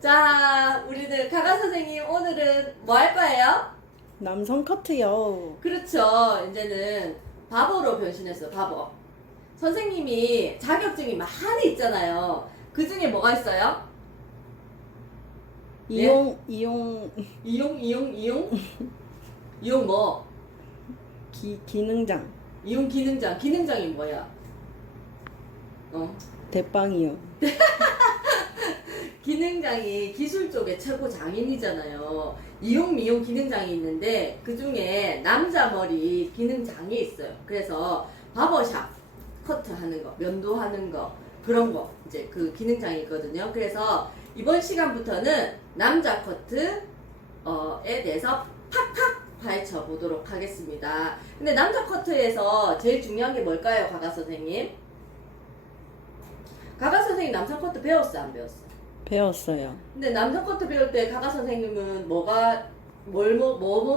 자, 우리들 가가 선생님 오늘은 뭐 할 거예요? 남성 커트요. 그렇죠. 이제는 바보로 변신했어요. 바보. 선생님이 자격증이 많이 있잖아요. 그 중에 뭐가 있어요? 이용 이용 뭐? 기능장. 이용 기능장. 기능장이 뭐야? 대빵이요. 기능장이 기술 쪽의 최고 장인이잖아요. 이용, 미용 기능장이 있는데 그 중에 남자 머리 기능장이 있어요. 그래서 바버샵 커트 하는 거, 면도하는 거, 그런 거 이제 그 기능장이 있거든요. 그래서 이번 시간부터는 남자 커트에 대해서 팍팍 파헤쳐 보도록 하겠습니다. 근데 남자 커트에서 제일 중요한 게 뭘까요, 가가 선생님? 가가 선생님 남자 커트 배웠어요, 안 배웠어요? 배웠어요. 근데 남자 커트 배울 때 가가 선생님은 뭐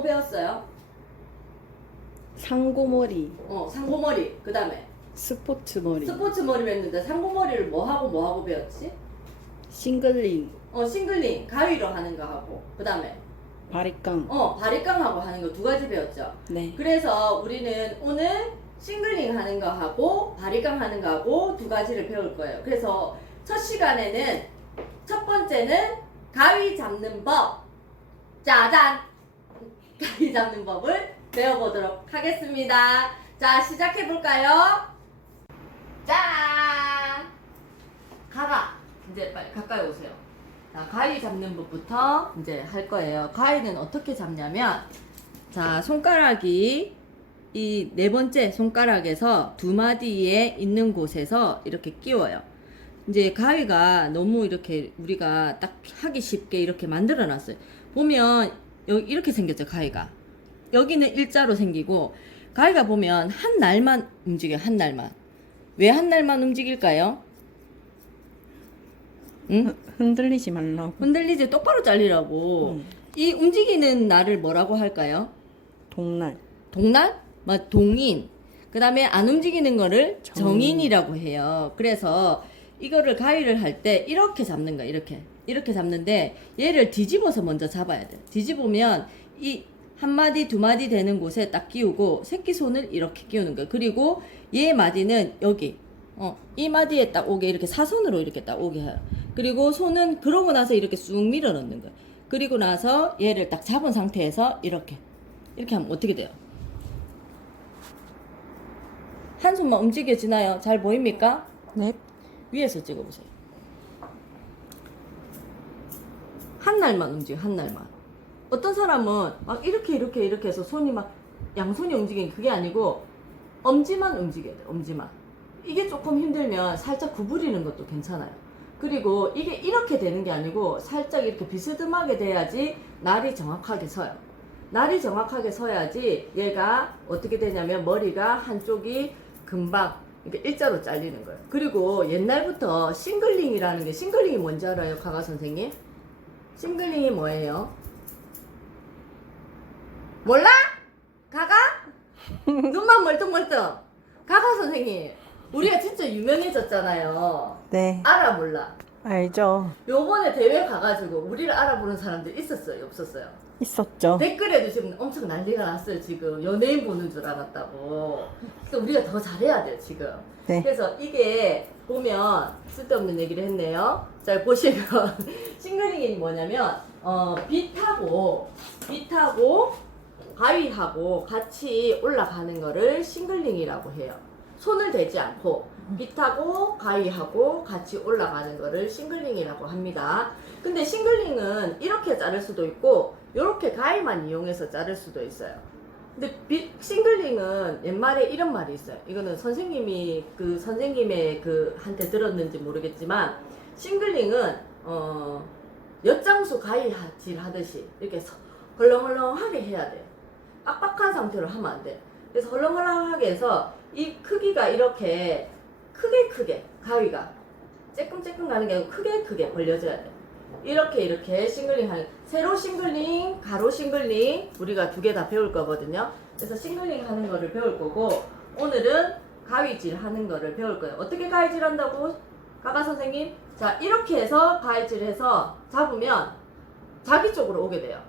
배웠어요? 상고머리, 상고머리. 그 다음에 스포츠 머리, 스포츠 머리 배웠는데 상고머리를 뭐 하고 배웠지? 싱글링, 싱글링, 가위로 하는 거 하고. 그 다음에 바리깡. 바리깡하고 하는 거 두 가지 배웠죠. 네. 그래서 우리는 오늘 싱글링 하는 거 하고 바리깡 하는 거 하고 두 가지를 배울 거예요. 그래서 첫 시간에는 첫 번째는 가위 잡는 법. 짜잔! 가위 잡는 법을 배워보도록 하겠습니다. 자, 시작해볼까요? 짠! 가가! 이제 빨리 가까이 오세요. 자, 가위 잡는 법부터 이제 할 거예요. 가위는 어떻게 잡냐면, 자, 손가락이 이 네 번째 손가락에서 두 마디에 있는 곳에서 이렇게 끼워요. 이제 가위가 너무 이렇게 우리가 딱 하기 쉽게 이렇게 만들어 놨어요. 보면 여기 이렇게 생겼죠, 가위가. 여기는 일자로 생기고, 가위가 보면 한 날만 움직여요, 한 날만. 왜 한 날만 움직일까요? 응? 흔들리지 말라고. 흔들리지 똑바로 잘리라고. 이 움직이는 날을 뭐라고 할까요? 동날. 동날? 동인. 그 다음에 안 움직이는 거를 정인이라고 해요. 그래서 이거를 가위를 할 때 이렇게 잡는 거야. 이렇게 잡는데 얘를 뒤집어서 먼저 잡아야 돼. 뒤집으면 이 한 마디 두 마디 되는 곳에 딱 끼우고 새끼손을 이렇게 끼우는 거야. 그리고 얘 마디는 여기 이 마디에 딱 오게 이렇게 사선으로 이렇게 딱 오게 해요. 그리고 손은 그러고 나서 이렇게 쑥 밀어 넣는 거야. 그리고 나서 얘를 딱 잡은 상태에서 이렇게 하면 어떻게 돼요? 한 손만 움직여지나요? 잘 보입니까? 네. 위에서 찍어보세요. 한 날만 움직여, 한 날만. 어떤 사람은 막 이렇게 해서 손이 막 양손이 움직이는 그게 아니고 엄지만 움직여야 돼, 엄지만. 이게 조금 힘들면 살짝 구부리는 것도 괜찮아요. 그리고 이게 이렇게 되는 게 아니고 살짝 이렇게 비스듬하게 돼야지 날이 정확하게 서요. 날이 정확하게 서야지 얘가 어떻게 되냐면 머리가 한쪽이 금방 이렇게 일자로 잘리는 거예요. 그리고 옛날부터 싱글링이 뭔지 알아요, 가가 선생님? 싱글링이 뭐예요? 몰라? 가가? 눈만 멀뚱멀뚱. 가가 선생님, 우리가 진짜 유명해졌잖아요. 네. 알아 몰라? 알죠. 요번에 대회 가가지고 우리를 알아보는 사람들 있었어요, 없었어요? 있었죠. 댓글에도 지금 엄청 난리가 났어요. 지금 연예인 보는 줄 알았다고. 그래서 우리가 더 잘해야 돼요, 지금. 네. 그래서 이게 보면 쓸데없는 얘기를 했네요. 자, 보시면 싱글링이 뭐냐면 빛하고 가위하고 같이 올라가는 거를 싱글링이라고 해요. 손을 대지 않고 빛하고 가위하고 같이 올라가는 거를 싱글링이라고 합니다. 근데 싱글링은 이렇게 자를 수도 있고 이렇게 가위만 이용해서 자를 수도 있어요. 근데 싱글링은 옛말에 이런 말이 있어요. 이거는 선생님의 한테 들었는지 모르겠지만, 싱글링은 엿장수 가위질 하듯이 이렇게 헐렁헐렁하게 해야 돼요. 빡빡한 상태로 하면 안 돼요. 그래서 헐렁헐렁하게 해서 이 크기가 이렇게 크게 가위가 쬐끔쬐끔 가는 게 아니고 크게 벌려져야 돼요. 이렇게 싱글링 하는, 세로 싱글링, 가로 싱글링 우리가 두 개 다 배울 거거든요. 그래서 싱글링 하는 거를 배울 거고, 오늘은 가위질 하는 거를 배울 거예요. 어떻게 가위질 한다고? 가가 선생님, 자 이렇게 해서 가위질을 해서 잡으면 자기 쪽으로 오게 돼요.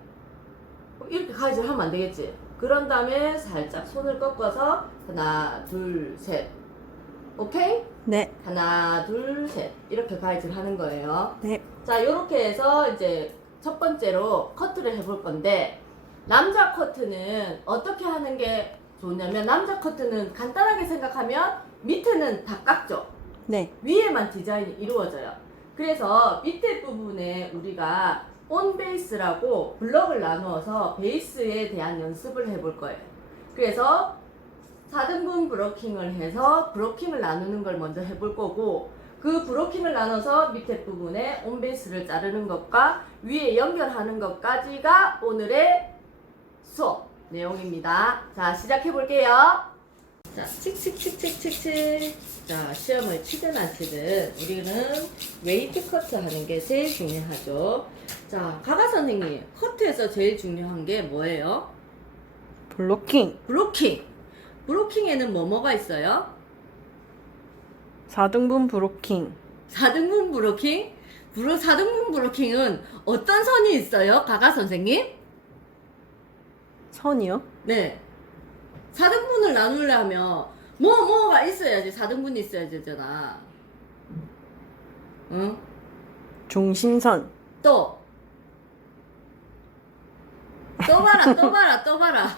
이렇게 가위질 하면 안 되겠지. 그런 다음에 살짝 손을 꺾어서 하나 둘 셋. 오케이? 네. 하나 둘 셋. 이렇게 가위질 하는 거예요. 네. 자 이렇게 해서 이제 첫 번째로 커트를 해볼 건데, 남자 커트는 어떻게 하는 게 좋냐면, 남자 커트는 간단하게 생각하면 밑에는 다 깎죠. 네. 위에만 디자인이 이루어져요. 그래서 밑에 부분에 우리가 온 베이스라고 블럭을 나누어서 베이스에 대한 연습을 해볼 거예요. 그래서 4등분 브로킹을 해서 브로킹을 나누는 걸 먼저 해볼 거고, 그 브로킹을 나눠서 밑에 부분에 온 베이스를 자르는 것과 위에 연결하는 것까지가 오늘의 수업 내용입니다. 자, 시작해 볼게요. 자, 칙칙칙칙칙칙. 자, 시험을 치든 안 치든 우리는 웨이트 커트 하는 게 제일 중요하죠. 자, 가가 선생님, 커트에서 제일 중요한 게 뭐예요? 블로킹. 브로킹. 브로킹에는 뭐가 있어요? 4등분 브로킹. 4등분 브로킹? 4등분 브로킹은 어떤 선이 있어요? 가가 선생님? 선이요? 네. 4등분을 나누려면 뭐가 있어야지. 4등분이 있어야 되잖아. 응? 중심선. 또 봐라.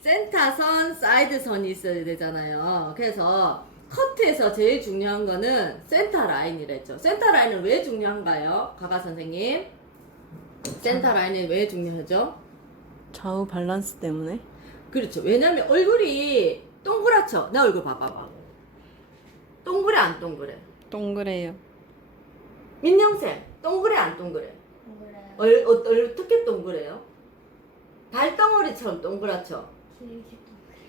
센터선, 사이드선이 있어야 되잖아요. 그래서 커트에서 제일 중요한 거는 센터 라인이랬죠. 센터 라인은 왜 중요한가요? 가가 선생님. 센터 라인이 왜 중요하죠? 좌우 밸런스 때문에. 그렇죠. 왜냐면 얼굴이 동그랗죠? 내 얼굴 봐봐. 동그래 안 동그래? 동그래요. 민영쌤, 동그래 안 동그래? 동그래요. 어떻게 동그래요? 달덩어리처럼 동그랗죠?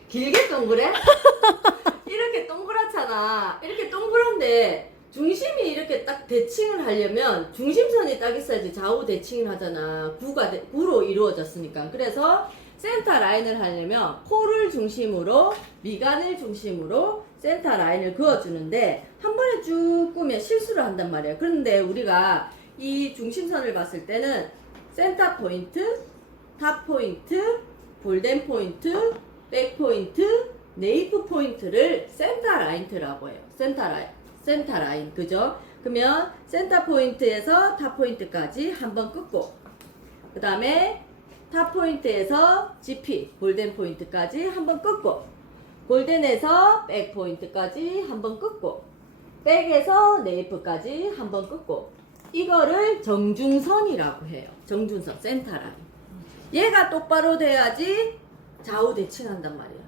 길게 동그래? 이렇게 동그랗잖아. 이렇게 동그란데 중심이 이렇게 딱 대칭을 하려면 중심선이 딱 있어야지 좌우 대칭을 하잖아. 구로 이루어졌으니까. 그래서 센터 라인을 하려면 코를 중심으로, 미간을 중심으로 센터 라인을 그어주는데, 한 번에 쭉 꾸면 실수를 한단 말이야. 그런데 우리가 이 중심선을 봤을 때는 센터 포인트, 탑 포인트, 볼덴 포인트, 백 포인트, 네이프 포인트를 센터 라인트라고 해요. 센터 라인, 그죠? 그러면 센터 포인트에서 탑 포인트까지 한번 끊고, 그 다음에 탑 포인트에서 GP, 볼덴 포인트까지 한번 끊고, 볼덴에서 백 포인트까지 한번 끊고, 백에서 네이프까지 한번 끊고, 이거를 정중선이라고 해요. 정중선, 센터 라인. 얘가 똑바로 돼야지 좌우 대칭한단 말이야.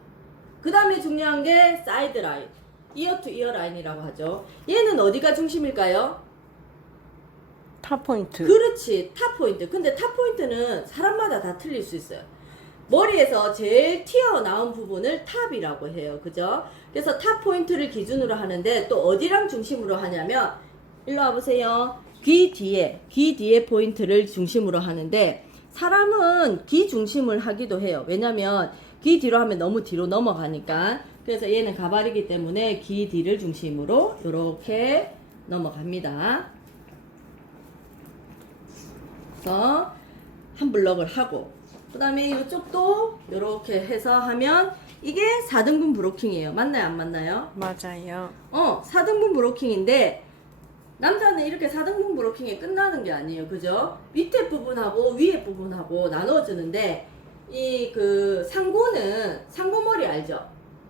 그 다음에 중요한 게 사이드 라인, 이어 투 이어 라인이라고 하죠. 얘는 어디가 중심일까요? 탑 포인트. 그렇지, 탑 포인트. 근데 탑 포인트는 사람마다 다 틀릴 수 있어요. 머리에서 제일 튀어나온 부분을 탑이라고 해요. 그죠? 그래서 탑 포인트를 기준으로 하는데, 또 어디랑 중심으로 하냐면, 일로 와보세요. 귀 뒤에 포인트를 중심으로 하는데, 사람은 귀 중심을 하기도 해요. 왜냐면 귀 뒤로 하면 너무 뒤로 넘어가니까. 그래서 얘는 가발이기 때문에 귀 뒤를 중심으로 이렇게 넘어갑니다. 그래서 한 블럭을 하고, 그 다음에 이쪽도 이렇게 해서 하면 이게 4등분 브로킹이에요. 맞나요? 안 맞나요? 맞아요. 4등분 브로킹인데, 남자는 이렇게 4등분 브로킹에 끝나는 게 아니에요. 그죠? 밑에 부분하고 위에 부분하고 나눠주는데, 이 그 상고머리 알죠?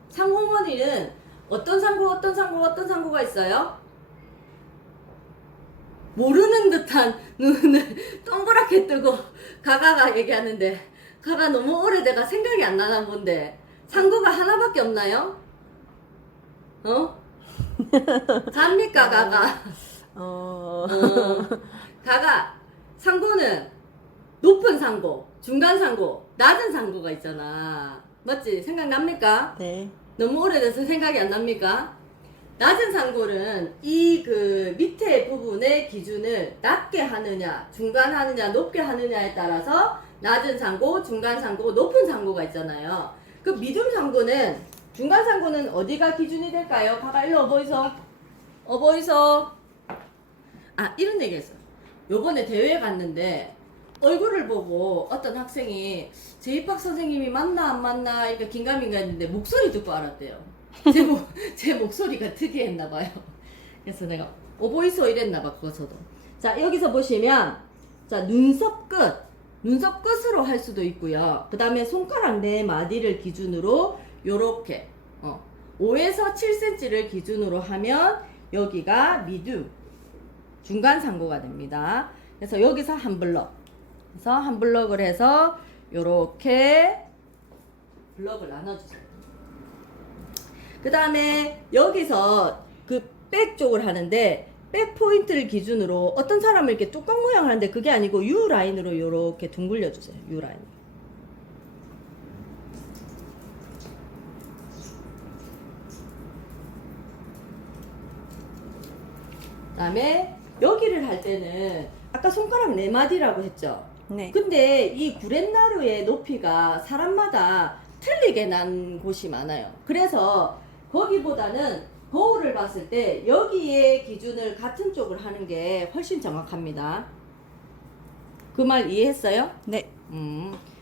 상고머리는 어떤 상고가 있어요? 모르는 듯한 눈을 동그랗게 뜨고 가가가 얘기하는데, 가가 너무 오래돼가 생각이 안 나나 본데, 상고가 하나밖에 없나요? 잡니까 가가? 가가, 상고는 높은 상고, 중간 상고, 낮은 상고가 있잖아. 맞지? 생각납니까? 네. 너무 오래돼서 생각이 안 납니까? 낮은 상고는 이 그 밑에 부분의 기준을 낮게 하느냐, 중간 하느냐, 높게 하느냐에 따라서 낮은 상고, 중간 상고, 높은 상고가 있잖아요. 그 미디움 상고는, 중간 상고는 어디가 기준이 될까요? 가가 일로 어보이소. 아, 이런 얘기 했어. 요번에 대회 갔는데 얼굴을 보고 어떤 학생이 제 입학 선생님이 맞나 안 맞나 이렇게 긴가민가 했는데 목소리 듣고 알았대요. 제 목소리가 특이했나 봐요. 그래서 내가 오보이소 이랬나 봐, 그거 저도. 자, 여기서 보시면 자, 눈썹 끝으로 할 수도 있고요. 그 다음에 손가락 네 마디를 기준으로 요렇게 5에서 7cm를 기준으로 하면 여기가 미두 중간 상고가 됩니다. 그래서 여기서 한 블럭, 그래서 한 블럭을 해서 요렇게 블럭을 나눠주세요. 그 다음에 여기서 그 백 쪽을 하는데 백 포인트를 기준으로 어떤 사람은 이렇게 뚜껑 모양 하는데 그게 아니고 U 라인으로 요렇게 둥글려 주세요. U 라인. 그 다음에 여기를 할 때는 아까 손가락 4마디라고 했죠. 네. 근데 이 구렛나루의 높이가 사람마다 틀리게 난 곳이 많아요. 그래서 거기보다는 거울을 봤을 때 여기에 기준을 같은 쪽을 하는 게 훨씬 정확합니다. 그 말 이해했어요? 네.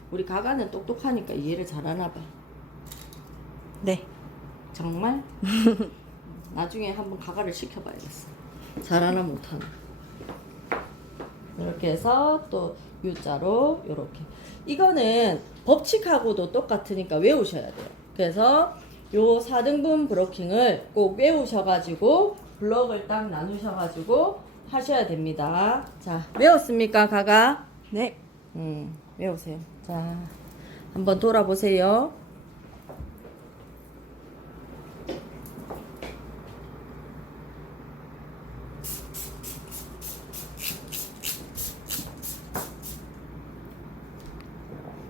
우리 가가는 똑똑하니까 이해를 잘하나 봐. 네. 정말? 나중에 한번 가가를 시켜봐야겠어. 잘하나 못하나. 이렇게 해서 또 U자로 이렇게. 이거는 법칙하고도 똑같으니까 외우셔야 돼요. 그래서 요 4등분 브로킹을 꼭 외우셔가지고 블럭을 딱 나누셔가지고 하셔야 됩니다. 자, 외웠습니까, 가가? 네. 외우세요. 자, 한번 돌아보세요.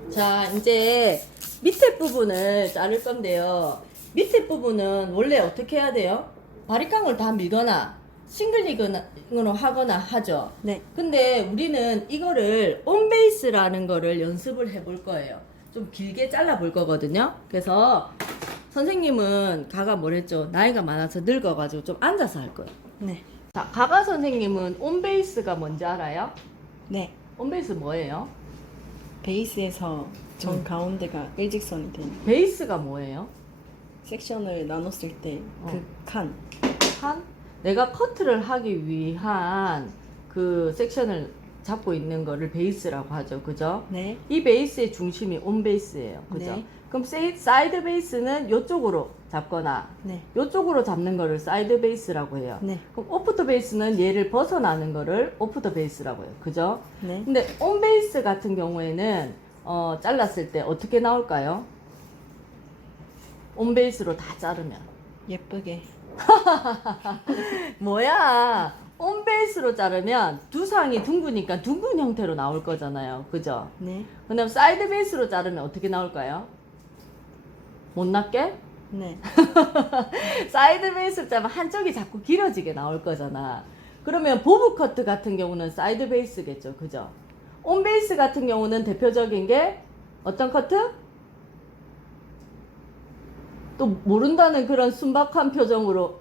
자, 이제 밑에 부분을 자를 건데요. 밑에 부분은 원래 어떻게 해야 돼요? 바리깡을 다 밀거나 싱글링으로 하거나 하죠. 네. 근데 우리는 이거를 온베이스라는 거를 연습을 해볼 거예요. 좀 길게 잘라볼 거거든요. 그래서 선생님은 가가 뭐랬죠? 나이가 많아서 늙어가지고 좀 앉아서 할 거예요. 네. 자, 가가 선생님은 온베이스가 뭔지 알아요? 네. 온베이스 뭐예요? 베이스에서 정 가운데가 일직선이 되는 베이스가 뭐예요? 섹션을 나눴을 때 그 칸. 한 내가 커트를 하기 위한 그 섹션을 잡고 있는 거를 베이스라고 하죠. 그죠? 네. 이 베이스의 중심이 온 베이스예요. 그죠? 네. 그럼 사이드 베이스는 이쪽으로 잡거나 네. 이쪽으로 잡는 거를 사이드 베이스라고 해요. 네. 그럼 오프 더 베이스는 얘를 벗어나는 거를 오프 더 베이스라고 해요. 그죠? 네. 근데 온 베이스 같은 경우에는 잘랐을 때 어떻게 나올까요? 온 베이스로 다 자르면 예쁘게. 뭐야, 온 베이스로 자르면 두상이 둥그니까 둥근 형태로 나올 거잖아요. 그죠? 네. 그다음 사이드 베이스로 자르면 어떻게 나올까요? 못 났게? 네. 사이드 베이스로 자르면 한쪽이 자꾸 길어지게 나올 거잖아. 그러면 보브 커트 같은 경우는 사이드 베이스겠죠. 그죠? 온 베이스 같은 경우는 대표적인 게 어떤 커트? 또 모른다는 그런 순박한 표정으로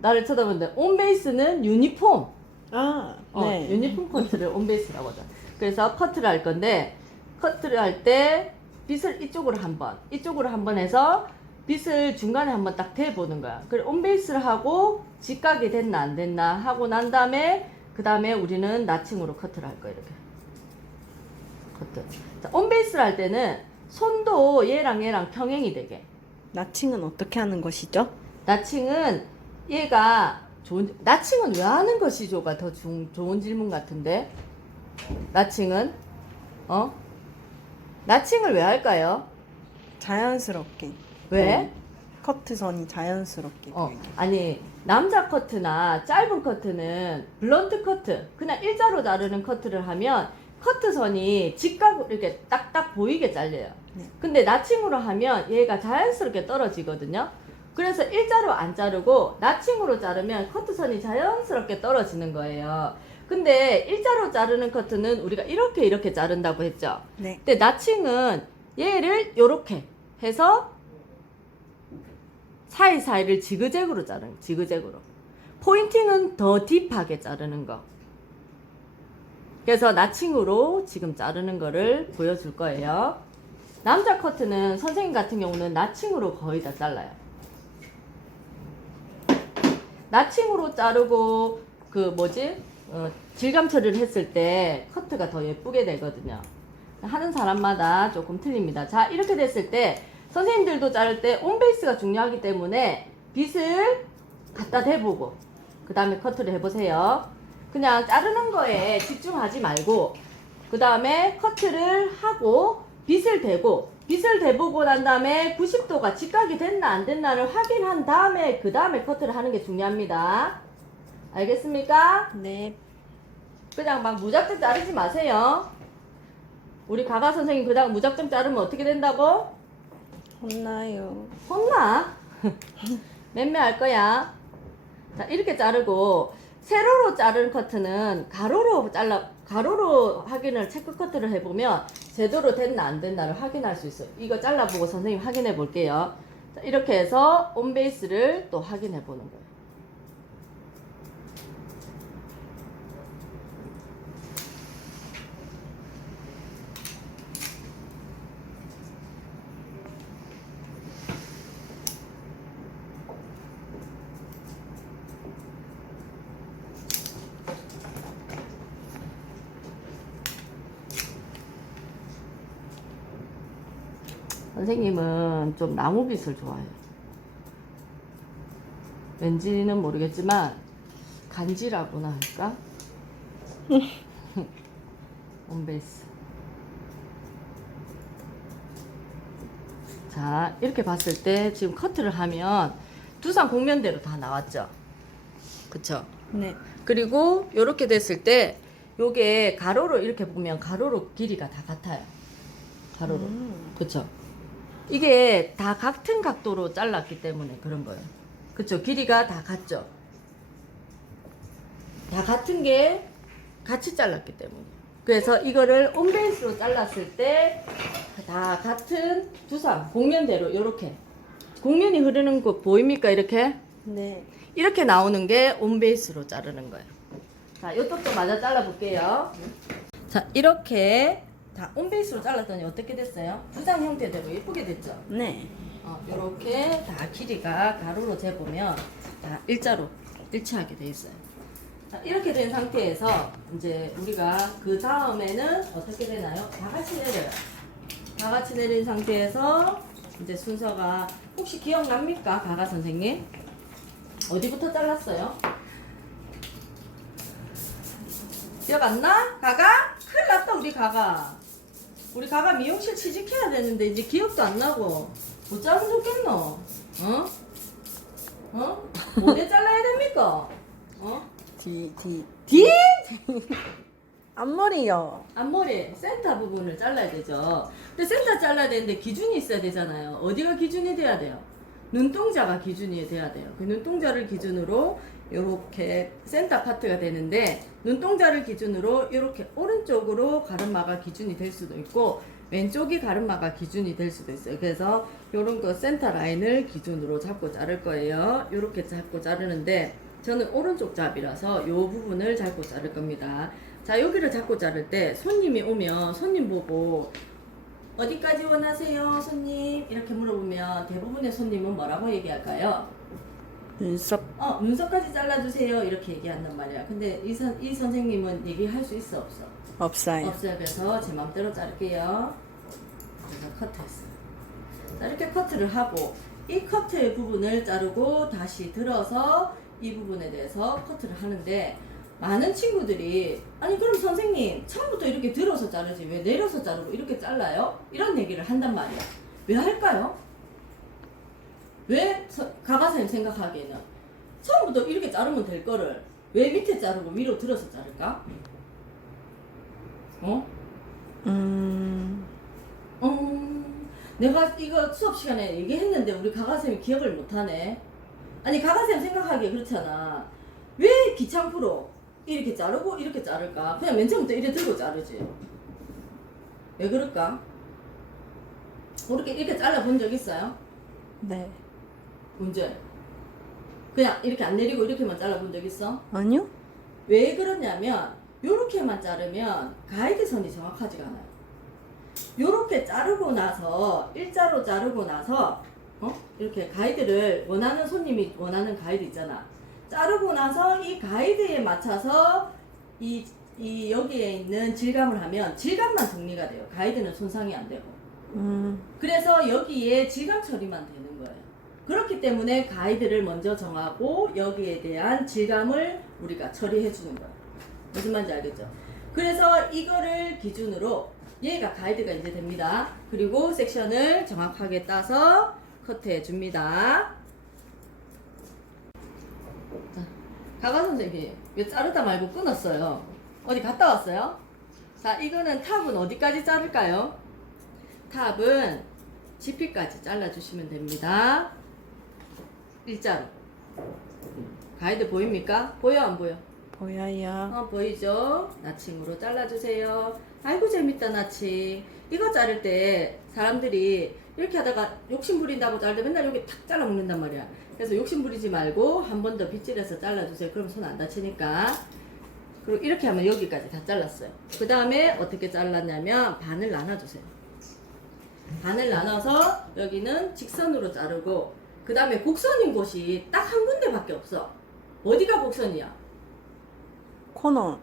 나를 쳐다보는데, 온 베이스는 유니폼. 아, 네. 유니폼 커트를 온 베이스라고 하죠. 그래서 커트를 할 건데, 커트를 할 때 빗을 이쪽으로 한번 해서 빗을 중간에 한번 딱 대보는 거야. 그래, 온 베이스를 하고 직각이 됐나 안 됐나 하고 난 다음에 그 다음에 우리는 나칭으로 커트를 할 거야. 이렇게 커트. 자, 온 베이스를 할 때는 손도 얘랑 평행이 되게. 나칭은 어떻게 하는 것이죠? 나칭은 얘가 나칭은 왜 하는 것이죠가 더 좋은 질문 같은데. 나칭은 나칭을 왜 할까요? 자연스럽게. 왜? 네. 커트선이 자연스럽게 보이게. 아니, 남자 커트나 짧은 커트는 블런트 커트, 그냥 일자로 자르는 커트를 하면 커트선이 직각으로 이렇게 딱딱 보이게 잘려요. 네. 근데 나칭으로 하면 얘가 자연스럽게 떨어지거든요. 그래서 일자로 안 자르고 나칭으로 자르면 커트선이 자연스럽게 떨어지는 거예요. 근데 일자로 자르는 커트는 우리가 이렇게 자른다고 했죠. 네. 근데 나칭은 얘를 요렇게 해서 사이사이를 지그재그로 자르는, 지그재그로. 포인팅은 더 딥하게 자르는 거. 그래서 나칭으로 지금 자르는 거를 보여줄 거예요. 남자 커트는 선생님 같은 경우는 나칭으로 거의 다 잘라요. 나칭으로 자르고 질감 처리를 했을 때 커트가 더 예쁘게 되거든요. 하는 사람마다 조금 틀립니다. 자, 이렇게 됐을 때 선생님들도 자를 때 온베이스가 중요하기 때문에 빗을 갖다 대보고 그 다음에 커트를 해보세요. 그냥 자르는 거에 집중하지 말고 그 다음에 커트를 하고 빗을 대보고 난 다음에 90도가 직각이 됐나 안 됐나를 확인한 다음에 그 다음에 커트를 하는 게 중요합니다. 알겠습니까? 네. 그냥 막 무작정 자르지 마세요. 우리 가가 선생님 그냥 무작정 자르면 어떻게 된다고? 혼나요. 혼나? 맴매할 거야. 자, 이렇게 자르고 세로로 자른 커트는 가로로 확인을 체크 커트를 해보면 제대로 됐나 안 됐나를 확인할 수 있어요. 이거 잘라보고 선생님 확인해 볼게요. 자, 이렇게 해서 온베이스를 또 확인해 보는 거예요. 선생님은 좀 나무빗을 좋아해요. 왠지는 모르겠지만 간지라고나 할까? 온베이스. 자, 이렇게 봤을 때 지금 커트를 하면 두상 곡면대로 다 나왔죠? 그쵸? 네. 그리고 이렇게 됐을 때 요게 가로로 이렇게 보면 가로로 길이가 다 같아요. 가로로. 그쵸? 이게 다 같은 각도로 잘랐기 때문에 그런 거예요. 그쵸? 길이가 다 같죠? 다 같은 게 같이 잘랐기 때문에. 그래서 이거를 온베이스로 잘랐을 때 다 같은 두상, 곡면대로 이렇게. 곡면이 흐르는 거 보입니까? 이렇게? 네. 이렇게 나오는 게 온베이스로 자르는 거예요. 자, 이쪽도 마저 잘라볼게요. 자, 이렇게 다 온베이스로 잘랐더니 어떻게 됐어요? 두상 형태 되고 예쁘게 됐죠? 네. 이렇게 다 길이가 가로로 재보면 다 일자로 일치하게 돼 있어요. 자, 이렇게 된 상태에서 이제 우리가 그 다음에는 어떻게 되나요? 다 같이 내려요. 다 같이 내린 상태에서 이제 순서가 혹시 기억납니까? 가가 선생님? 어디부터 잘랐어요? 기억 안 나? 가가? 큰일 났다 우리 가가. 우리 가가 미용실 취직해야 되는데 이제 기억도 안 나고 못 자르면 좋겠노? 어디 잘라야 됩니까? 뒤. 뒤? 앞머리요. 앞머리 센터 부분을 잘라야 되죠. 근데 센터 잘라야 되는데 기준이 있어야 되잖아요. 어디가 기준이 돼야 돼요? 눈동자가 기준이 돼야 돼요. 그 눈동자를 기준으로 이렇게 센터 파트가 되는데 눈동자를 기준으로 이렇게 오른쪽으로 가르마가 기준이 될 수도 있고 왼쪽이 가르마가 기준이 될 수도 있어요. 그래서 이런 거 센터 라인을 기준으로 잡고 자를 거예요. 이렇게 잡고 자르는데 저는 오른쪽 잡이라서 이 부분을 잡고 자를 겁니다. 자, 여기를 잡고 자를 때 손님이 오면 손님 보고 어디까지 원하세요 손님? 이렇게 물어보면 대부분의 손님은 뭐라고 얘기할까요? 눈썹. 눈썹까지 잘라주세요 이렇게 얘기한단 말이야. 근데 이 선생님은 얘기할 수 있어 없어? 없어요. 없어요. 그래서 제 맘대로 자를게요. 그래서 커트했어요. 자, 이렇게 커트를 하고 이 커트의 부분을 자르고 다시 들어서 이 부분에 대해서 커트를 하는데 많은 친구들이 아니 그럼 선생님 처음부터 이렇게 들어서 자르지 왜 내려서 자르고 이렇게 잘라요? 이런 얘기를 한단 말이야. 왜 할까요? 왜 가가쌤 생각하기에는 처음부터 이렇게 자르면 될 거를 왜 밑에 자르고 위로 들어서 자를까? 내가 이거 수업 시간에 얘기했는데 우리 가가쌤이 기억을 못하네. 아니 가가쌤 생각하기에 그렇잖아. 왜 기창프로 이렇게 자르고 이렇게 자를까? 그냥 맨 처음부터 이렇게 들고 자르지. 왜 그럴까? 이렇게 잘라본 적 있어요? 네. 언제? 그냥 이렇게 안 내리고 이렇게만 잘라본 적 있어? 아니요? 왜 그러냐면 요렇게만 자르면 가이드선이 정확하지가 않아요. 요렇게 자르고 나서 일자로 자르고 나서 이렇게 가이드를 원하는 손님이 원하는 가이드 있잖아. 자르고 나서 이 가이드에 맞춰서 이 여기에 있는 질감을 하면 질감만 정리가 돼요. 가이드는 손상이 안 되고. 그래서 여기에 질감 처리만 되는 거예요. 그렇기 때문에 가이드를 먼저 정하고 여기에 대한 질감을 우리가 처리해 주는 거예요. 무슨 말인지 알겠죠? 그래서 이거를 기준으로 얘가 가이드가 이제 됩니다. 그리고 섹션을 정확하게 따서 커트해 줍니다. 자, 가가 선생님 왜 자르다 말고 끊었어요? 어디 갔다 왔어요? 자, 이거는 탑은 어디까지 자를까요? 탑은 지피까지 잘라주시면 됩니다. 일자로. 가이드 보입니까? 보여 안 보여? 보여요. 보이죠? 나칭으로 잘라주세요. 아이고 재밌다 나칭. 이거 자를 때 사람들이 이렇게 하다가 욕심 부린다고 자를 때 맨날 여기 탁 잘라 먹는단 말이야. 그래서 욕심 부리지 말고 한 번 더 빗질해서 잘라주세요. 그럼 손 안 다치니까. 그리고 이렇게 하면 여기까지 다 잘랐어요. 그 다음에 어떻게 잘랐냐면 반을 나눠주세요. 반을 나눠서 여기는 직선으로 자르고 그 다음에 곡선인 곳이 딱 한 군데밖에 없어. 어디가 곡선이야? 코너.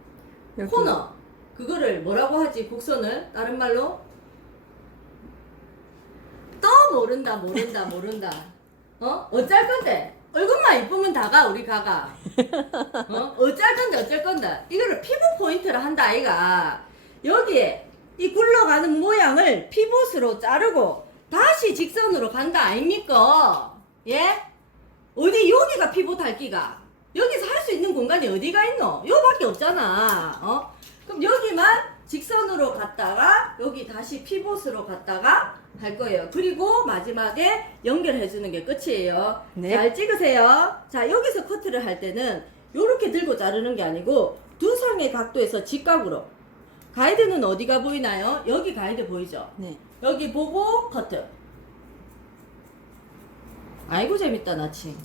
여기. 코너. 그거를 뭐라고 하지? 곡선을 다른 말로? 또 모른다. 어쩔 건데? 얼굴만 이쁘면 다가 우리 가가. 어쩔 건데? 이거를 피부 포인트를 한다 아이가. 여기에 이 굴러가는 모양을 피봇으로 자르고 다시 직선으로 간다 아닙니까? 예? 어디 여기가 피봇 할기가? 여기서 할 수 있는 공간이 어디가 있노? 요밖에 없잖아. 그럼 여기만 직선으로 갔다가 여기 다시 피봇으로 갔다가 할 거예요. 그리고 마지막에 연결해 주는 게 끝이에요. 네. 잘 찍으세요. 자, 여기서 커트를 할 때는 요렇게 들고 자르는 게 아니고 두 상의 각도에서 직각으로. 가이드는 어디가 보이나요? 여기 가이드 보이죠? 네. 여기 보고 커트. 아이고 재밌다 나칭.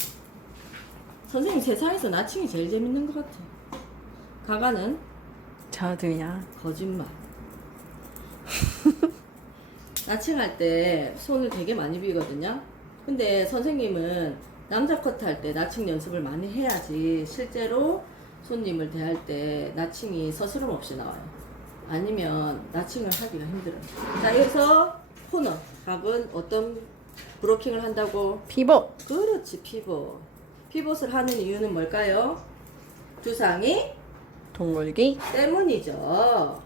선생님 세상에서 나칭이 제일 재밌는 것 같아. 가가는 저도요. 거짓말. 나칭할 때 손을 되게 많이 비거든요. 근데 선생님은 남자 커트 할 때 나칭 연습을 많이 해야지 실제로 손님을 대할 때 나칭이 서스럼 없이 나와요. 아니면 나칭을 하기가 힘들어요. 자, 여기서 코너 각은 어떤 브로킹을 한다고? 피벗. 그렇지, 피봇. 피봇을 하는 이유는 뭘까요? 두상이 동글기. 때문이죠.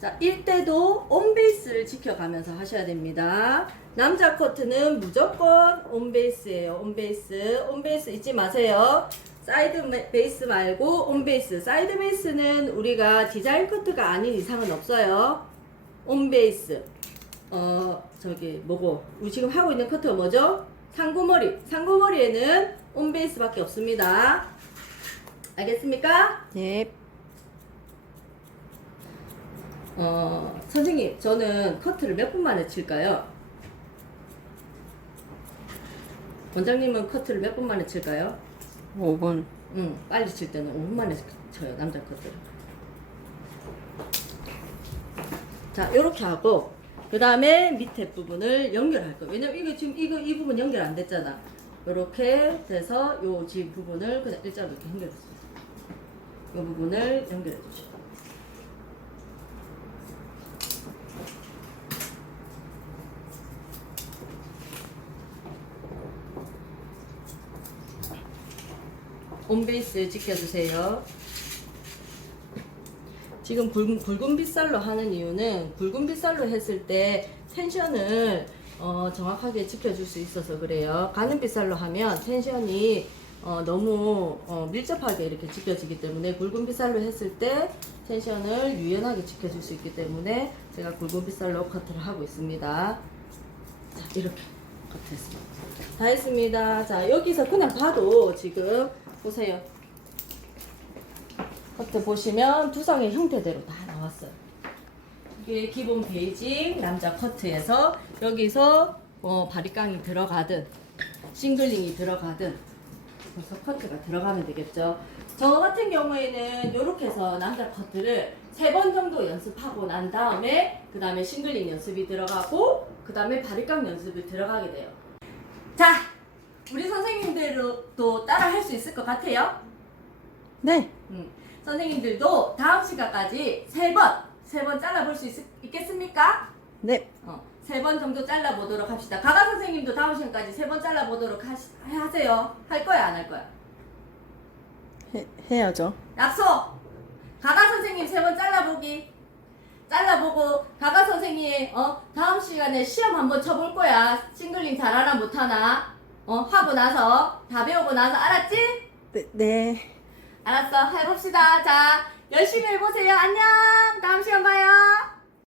자, 일대도 온베이스를 지켜가면서 하셔야 됩니다. 남자 커트는 무조건 온베이스예요. 온베이스 잊지 마세요. 사이드 베이스 말고 온베이스. 사이드 베이스는 우리가 디자인 커트가 아닌 이상은 없어요. 온베이스. 저기 뭐고 우리 지금 하고 있는 커트가 뭐죠? 상고머리에는 온베이스밖에 없습니다. 알겠습니까? 네. 선생님, 저는 커트를 몇 분 만에 칠까요? 원장님은 커트를 몇 분 만에 칠까요? 5분. 빨리 칠 때는 5분 만에 쳐요, 남자 커트를. 자, 요렇게 하고, 그 다음에 밑에 부분을 연결할 거예요. 왜냐면 이거 지금 이 부분 연결 안 됐잖아. 요렇게 돼서 요 지금 부분을 그냥 일자로 이렇게 연결했어요. 요 부분을 연결해 주시고. 온베이스 지켜주세요. 지금 굵은 빗살로 하는 이유는 굵은 빗살로 했을 때 텐션을 정확하게 지켜줄 수 있어서 그래요. 가는 빗살로 하면 텐션이 너무 밀접하게 이렇게 지켜지기 때문에 굵은 빗살로 했을 때 텐션을 유연하게 지켜줄 수 있기 때문에 제가 굵은 빗살로 커트를 하고 있습니다. 자, 이렇게 커트했습니다. 다 했습니다. 자, 여기서 그냥 봐도 지금 보세요. 커트 보시면 두상의 형태대로 다 나왔어요. 이게 기본 베이직 남자 커트에서 여기서 바리깡이 들어가든 싱글링이 들어가든 벌써 커트가 들어가면 되겠죠. 저 같은 경우에는 이렇게 해서 남자 커트를 3번 정도 연습하고 난 다음에 그 다음에 싱글링 연습이 들어가고 그 다음에 바리깡 연습이 들어가게 돼요. 자, 우리 선생님들도 따라 할 수 있을 것 같아요? 네. 선생님들도 다음 시간까지 3번 잘라볼 수 있겠습니까? 네. 3번 정도 잘라보도록 합시다. 가가 선생님도 다음 시간까지 3번 잘라보도록 하세요. 할 거야, 안 할 거야? 해야죠. 약속! 가가 선생님 3번 잘라보고 가가 선생님 다음 시간에 시험 한번 쳐볼 거야. 싱글링 잘하나 못하나 하고 나서 다 배우고 나서 알았지? 네. 네. 알았어, 해봅시다. 자, 열심히 해보세요. 안녕. 다음 시간 봐요.